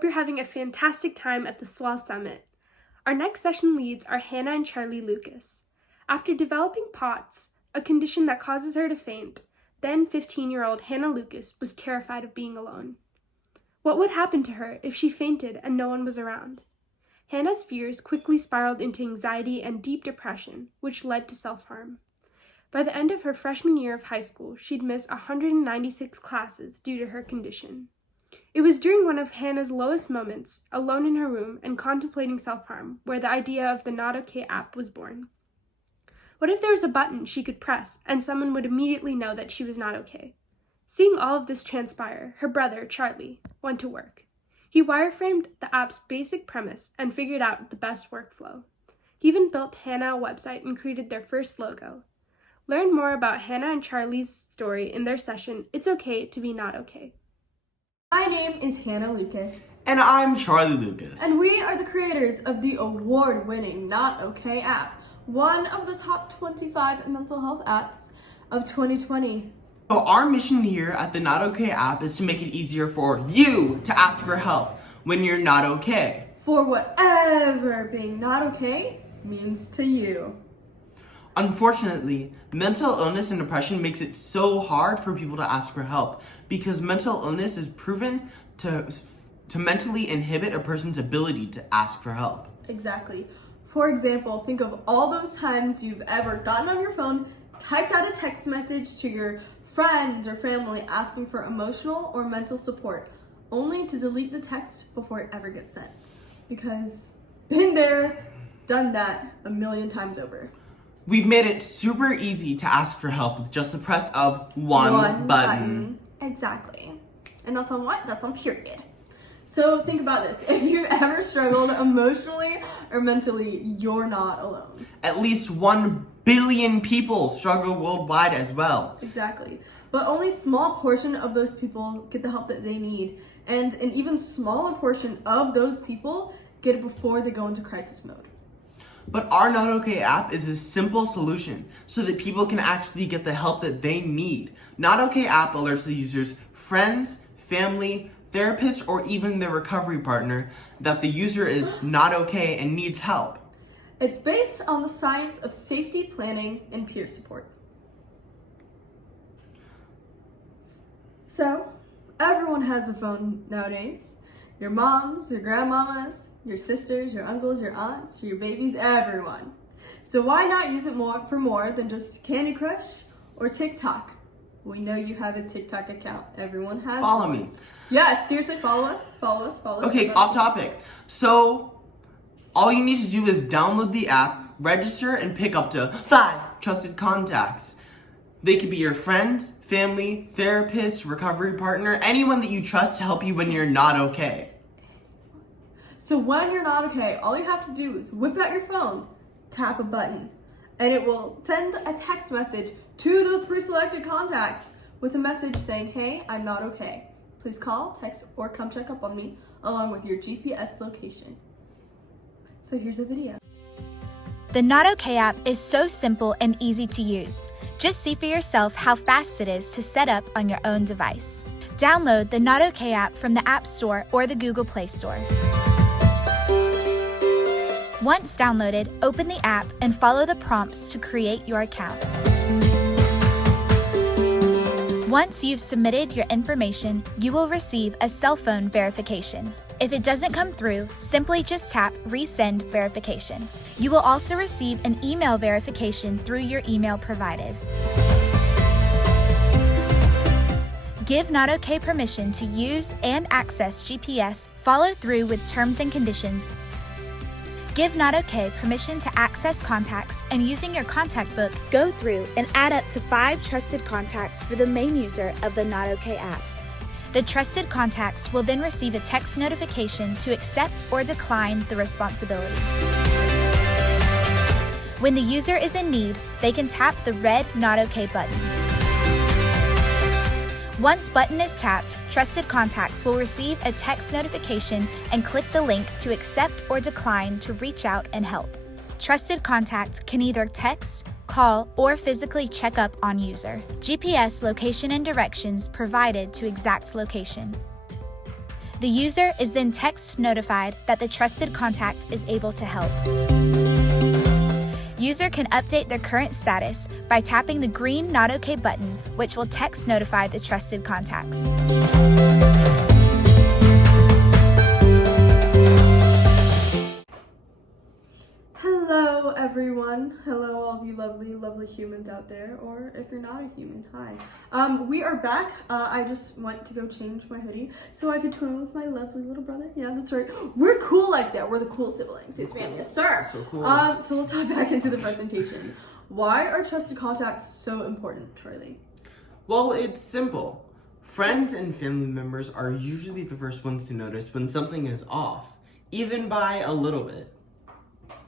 hope you're having a fantastic time at the SWA Summit. Our next session leads are Hannah and Charlie Lucas. After developing POTS, a condition that causes her to faint, then 15-year-old Hannah Lucas was terrified of being alone. What would happen to her if she fainted and no one was around? Hannah's fears quickly spiraled into anxiety and deep depression, which led to self-harm. By the end of her freshman year of high school, she'd miss 196 classes due to her condition. It was during one of Hannah's lowest moments, alone in her room and contemplating self-harm, where the idea of the NotOK app was born. What if there was a button she could press and someone would immediately know that she was not okay? Seeing all of this transpire, her brother, Charlie, went to work. He wireframed the app's basic premise and figured out the best workflow. He even built Hannah a website and created their first logo. Learn more about Hannah and Charlie's story in their session, It's Okay to Be Not Okay. My name is Hannah Lucas. And I'm Charlie Lucas. And we are the creators of the award-winning NotOK app, one of the top 25 mental health apps of 2020. So our mission here at the NotOK app is to make it easier for you to ask for help when you're not okay. For whatever being not okay means to you. Unfortunately, mental illness and depression makes it so hard for people to ask for help because mental illness is proven to mentally inhibit a person's ability to ask for help. Exactly. For example, think of all those times you've ever gotten on your phone, typed out a text message to your friends or family asking for emotional or mental support, only to delete the text before it ever gets sent. Because been there, done that a million times over. We've made it super easy to ask for help with just the press of one button. Exactly. And that's on what? That's on period. So think about this. If you've ever struggled emotionally or mentally, you're not alone. At least 1 billion people struggle worldwide as well. Exactly. But only a small portion of those people get the help that they need. And an even smaller portion of those people get it before they go into crisis mode. But our NotOK app is a simple solution so that people can actually get the help that they need. NotOK app alerts the user's friends, family, therapist, or even their recovery partner that the user is not okay and needs help. It's based on the science of safety planning and peer support. So, everyone has a phone nowadays. Your moms, your grandmamas, your sisters, your uncles, your aunts, your babies, everyone. So why not use it for more than just Candy Crush or TikTok? We know you have a TikTok account. Everyone has Follow one. me. Yeah, seriously, follow us. Okay, off topic. So, all you need to do is download the app, register, and pick up to 5 trusted contacts. They could be your friends, family, therapist, recovery partner, anyone that you trust to help you when you're not okay. So when you're not okay, all you have to do is whip out your phone, tap a button, and it will send a text message to those pre-selected contacts with a message saying, hey, I'm not okay. Please call, text, or come check up on me, along with your GPS location. So here's a video. The NotOK app is so simple and easy to use. Just see for yourself how fast it is to set up on your own device. Download the NotOK app from the App Store or the Google Play Store. Once downloaded, open the app and follow the prompts to create your account. Once you've submitted your information, you will receive a cell phone verification. If it doesn't come through, simply just tap Resend Verification. You will also receive an email verification through your email provided. Give NotOK permission to use and access GPS. Follow through with terms and conditions. Give NotOK permission to access contacts, and using your contact book, go through and add up to 5 trusted contacts for the main user of the NotOK app. The trusted contacts will then receive a text notification to accept or decline the responsibility. When the user is in need, they can tap the red NotOK button. Once button is tapped, trusted contacts will receive a text notification and click the link to accept or decline to reach out and help. Trusted contact can either text, call, or physically check up on user. GPS location and directions provided to exact location. The user is then text notified that the trusted contact is able to help. User can update their current status by tapping the green NotOK button, which will text notify the trusted contacts. Hello everyone. Hello all of you lovely humans out there, or if you're not a human, hi. We are back. I just went to go change my hoodie so I could twin with my lovely little brother. Yeah, that's right. We're cool like that. We're the cool siblings. Yes, ma'am, yes, sir. So cool. So let's hop back into the presentation. Why are trusted contacts so important, Charlie? Well, it's simple. Friends and family members are usually the first ones to notice when something is off, even by a little bit.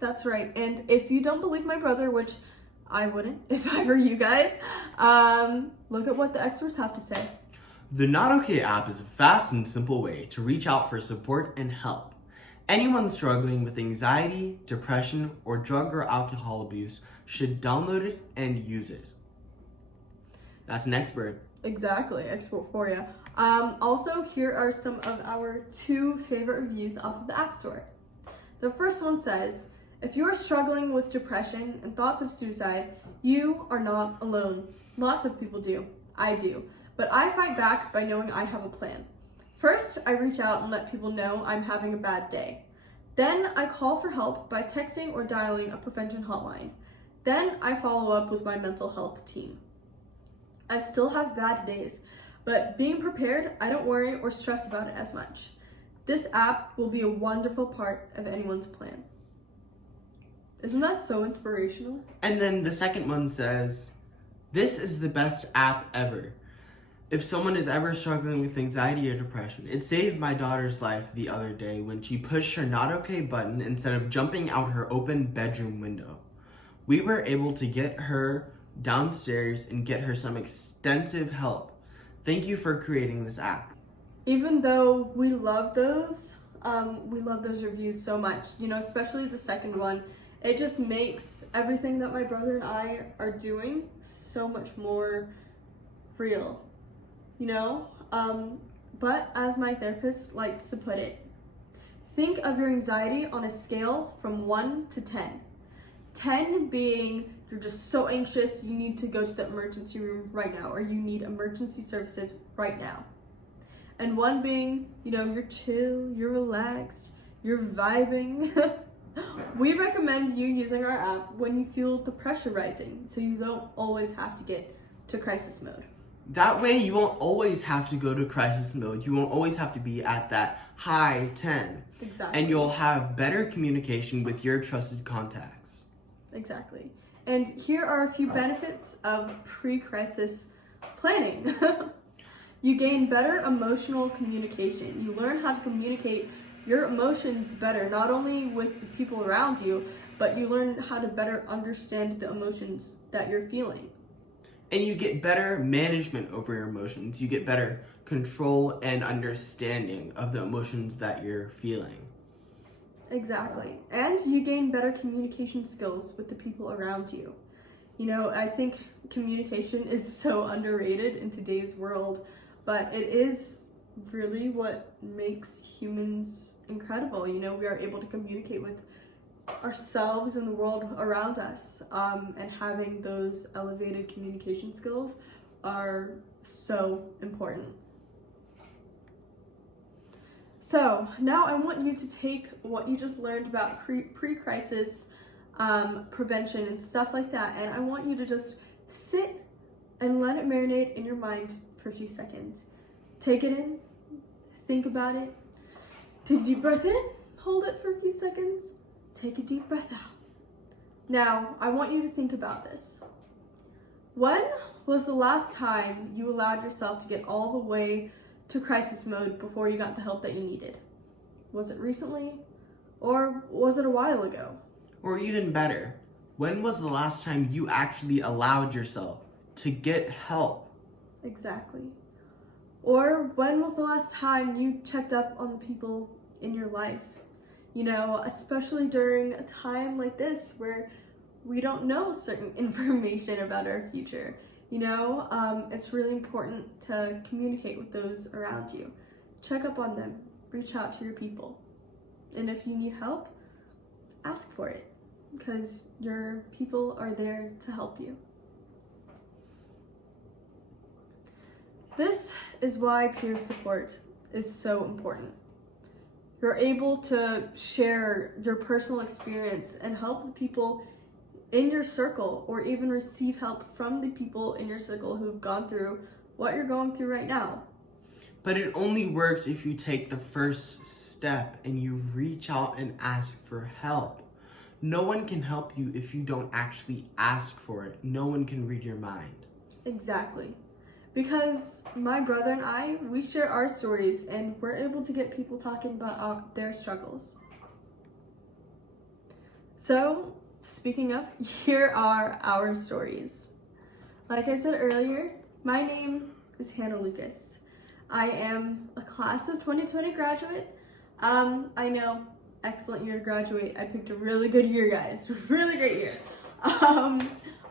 That's right. And if you don't believe my brother, which I wouldn't if I were you guys, look at what the experts have to say. The NotOK app is a fast and simple way to reach out for support and help. Anyone struggling with anxiety, depression, or drug or alcohol abuse should download it and use it. That's an expert. Exactly, expert for you. Also, here are some of our 2 favorite reviews off of the App Store. The first one says, if you are struggling with depression and thoughts of suicide, you are not alone. Lots of people do. I do. But I fight back by knowing I have a plan. First, I reach out and let people know I'm having a bad day. Then I call for help by texting or dialing a prevention hotline. Then I follow up with my mental health team. I still have bad days, but being prepared, I don't worry or stress about it as much. This app will be a wonderful part of anyone's plan. Isn't that so inspirational? And then the second one says, this is the best app ever. If someone is ever struggling with anxiety or depression, it saved my daughter's life the other day when she pushed her NotOK button instead of jumping out her open bedroom window. We were able to get her downstairs and get her some extensive help. Thank you for creating this app. Even though we love those reviews so much, especially the second one, it just makes everything that my brother and I are doing so much more real, But as my therapist likes to put it, think of your anxiety on a scale from 1 to 10. 10 being you're just so anxious, you need to go to the emergency room right now, or you need emergency services right now. And 1 being, you're chill, you're relaxed, you're vibing. We recommend you using our app when you feel the pressure rising, so you don't always have to get to crisis mode. That way you won't always have to go to crisis mode. You won't always have to be at that high 10. Exactly. And you'll have better communication with your trusted contacts. Exactly. And here are a few benefits of pre-crisis planning. You gain better emotional communication. You learn how to communicate your emotions better, not only with the people around you, but you learn how to better understand the emotions that you're feeling. And you get better management over your emotions. You get better control and understanding of the emotions that you're feeling. Exactly. And you gain better communication skills with the people around you. I think communication is so underrated in today's world, but it is really what makes humans incredible. We are able to communicate with ourselves and the world around us, and having those elevated communication skills are so important. So now I want you to take what you just learned about pre-crisis prevention and stuff like that, and I want you to just sit and let it marinate in your mind for a few seconds. Take it in, think about it, take a deep breath in, hold it for a few seconds, take a deep breath out. Now, I want you to think about this. When was the last time you allowed yourself to get all the way to crisis mode before you got the help that you needed? Was it recently? Or was it a while ago? Or even better, when was the last time you actually allowed yourself to get help? Exactly. Or when was the last time you checked up on the people in your life? Especially during a time like this where we don't know certain information about our future. It's really important to communicate with those around you. Check up on them. reach out to your people. And if you need help, ask for it, because your people are there to help you. This is why peer support is so important. You're able to share your personal experience and help the people in your circle, or even receive help from the people in your circle who've gone through what you're going through right now. But it only works if you take the first step and you reach out and ask for help. No one can help you if you don't actually ask for it. No one can read your mind. Exactly. Because my brother and I, we share our stories, and we're able to get people talking about their struggles. So, speaking of, here are our stories. Like I said earlier, my name is Hannah Lucas. I am a class of 2020 graduate. I know, excellent year to graduate. I picked a really good year, guys. Really great year.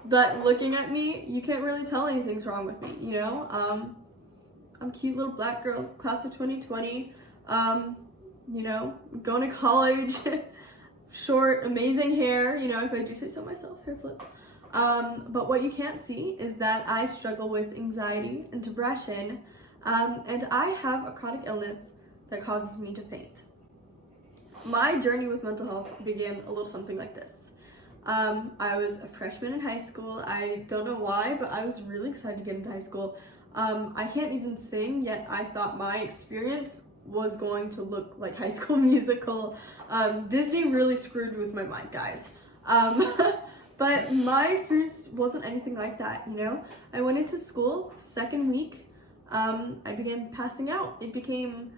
But looking at me, you can't really tell anything's wrong with me, you know? I'm a cute little black girl, class of 2020, you know, going to college, short, amazing hair, you know, if I do say so myself, hair flip. But what you can't see is that I struggle with anxiety and depression, and I have a chronic illness that causes me to faint. My journey with mental health began a little something like this. I was a freshman in high school. I don't know why, but I was really excited to get into high school. I can't even sing, yet I thought my experience was going to look like High School Musical. Disney really screwed with my mind, guys. But my experience wasn't anything like that, you know? I went into school, second week, I began passing out. It became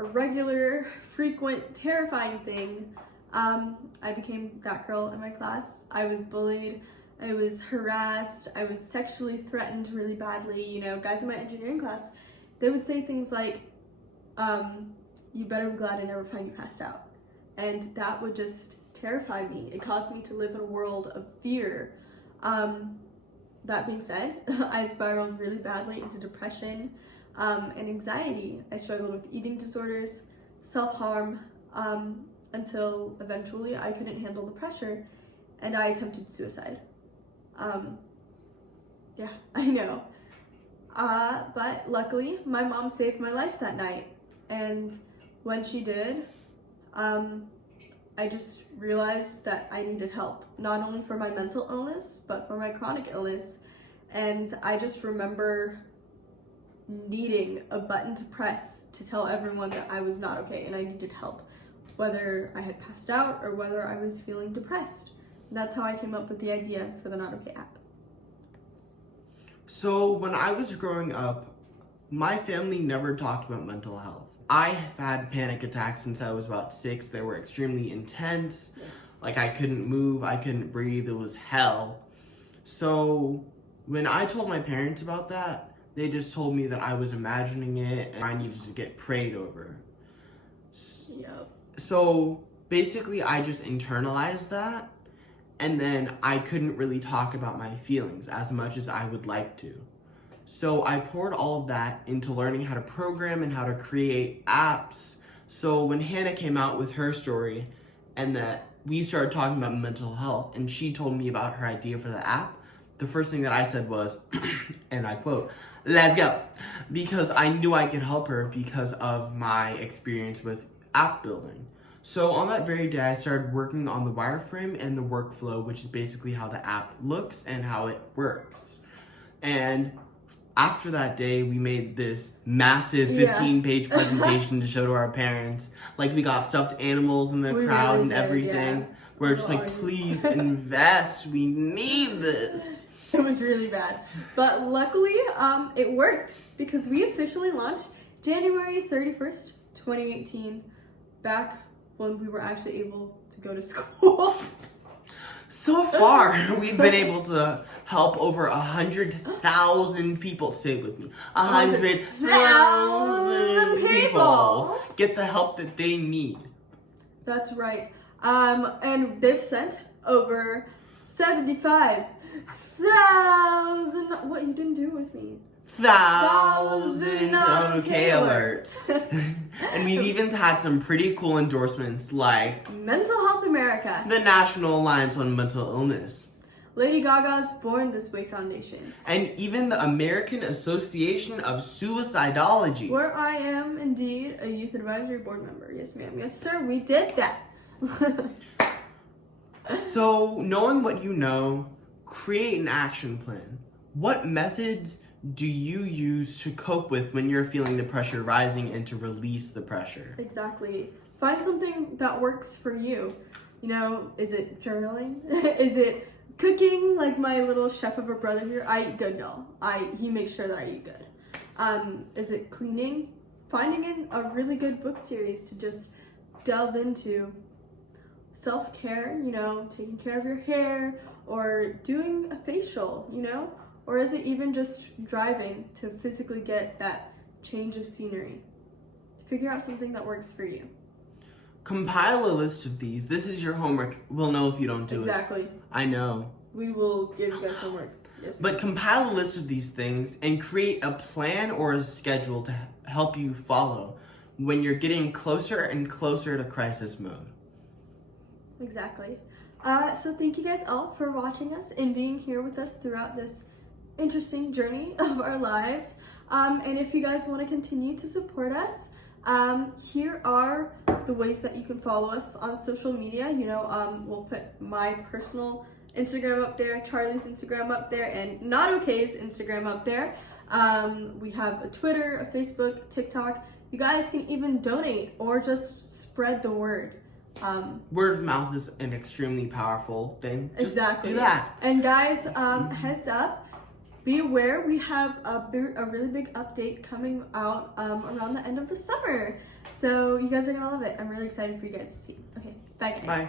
a regular, frequent, terrifying thing. I became that girl in my class. I was bullied, I was harassed, I was sexually threatened really badly. You know, guys in my engineering class, they would say things like, you better be glad I never find you passed out. And that would just terrify me. It caused me to live in a world of fear. That being said, I spiraled really badly into depression and anxiety. I struggled with eating disorders, self-harm, until eventually I couldn't handle the pressure and I attempted suicide. Yeah, I know. But luckily, my mom saved my life that night. And when she did, I just realized that I needed help, not only for my mental illness, but for my chronic illness. And I just remember needing a button to press to tell everyone that I was not okay and I needed help, whether I had passed out or whether I was feeling depressed. That's how I came up with the idea for the NotOK app. So when I was growing up, my family never talked about mental health. I have had panic attacks since I was about 6. They were extremely intense. Like, I couldn't move, I couldn't breathe, it was hell. So when I told my parents about that, they just told me that I was imagining it and I needed to get prayed over. Yep. So basically I just internalized that, and then I couldn't really talk about my feelings as much as I would like to. So I poured all of that into learning how to program and how to create apps. So when Hannah came out with her story and that we started talking about mental health and she told me about her idea for the app, the first thing that I said was, and I quote, "Let's go," because I knew I could help her because of my experience with app building. So on that very day, I started working on the wireframe and the workflow, which is basically how the app looks and how it works. And after that day, we made this massive 15-page presentation to show to our parents. Like, we got stuffed animals in the crowd really and did, everything. yeah. We're just like, please invest. We need this. It was really bad. But luckily, it worked because we officially launched January 31st, 2018, back when we were actually able to go to school. So far, we've been able to help over 100,000 people. Say it with me. 100,000 people get the help that they need. That's right. And they've sent over 75,000. What you didn't do with me? 1,000 NotOK alerts. And we've even had some pretty cool endorsements like Mental Health America, the National Alliance on Mental Illness, Lady Gaga's Born This Way Foundation, and even the American Association of Suicidology. where I am indeed a youth advisory board member. Yes, ma'am. Yes, sir. We did that. So, knowing what you know, create an action plan. What methods do you use to cope with when you're feeling the pressure rising and to release the pressure? Exactly. Find something that works for you. You know, is it journaling? Is it cooking? Like my little chef of a brother here, I eat good, y'all. He makes sure that I eat good. Is it cleaning? Finding a really good book series to just delve into. Self-care, you know, taking care of your hair, or doing a facial, you know? Or is it even just driving to physically get that change of scenery? Figure out something that works for you. Compile a list of these. This is your homework. We'll know if you don't do it. Exactly. I know. We will give you guys homework. Yes, ma'am. But compile a list of these things and create a plan or a schedule to help you follow when you're getting closer and closer to crisis mode. Exactly. So thank you guys all for watching us and being here with us throughout this interesting journey of our lives. And if you guys want to continue to support us, here are the ways that you can follow us on social media. You know, we'll put my personal Instagram up there, Charlie's Instagram up there, and NotOK's Instagram up there. We have a Twitter, a Facebook, TikTok. You guys can even donate or just spread the word. Word of mouth is an extremely powerful thing. Just Exactly. do that. And guys, heads up, be aware we have a really big update coming out around the end of the summer. So you guys are gonna love it. I'm really excited for you guys to see. Okay, bye guys. Bye.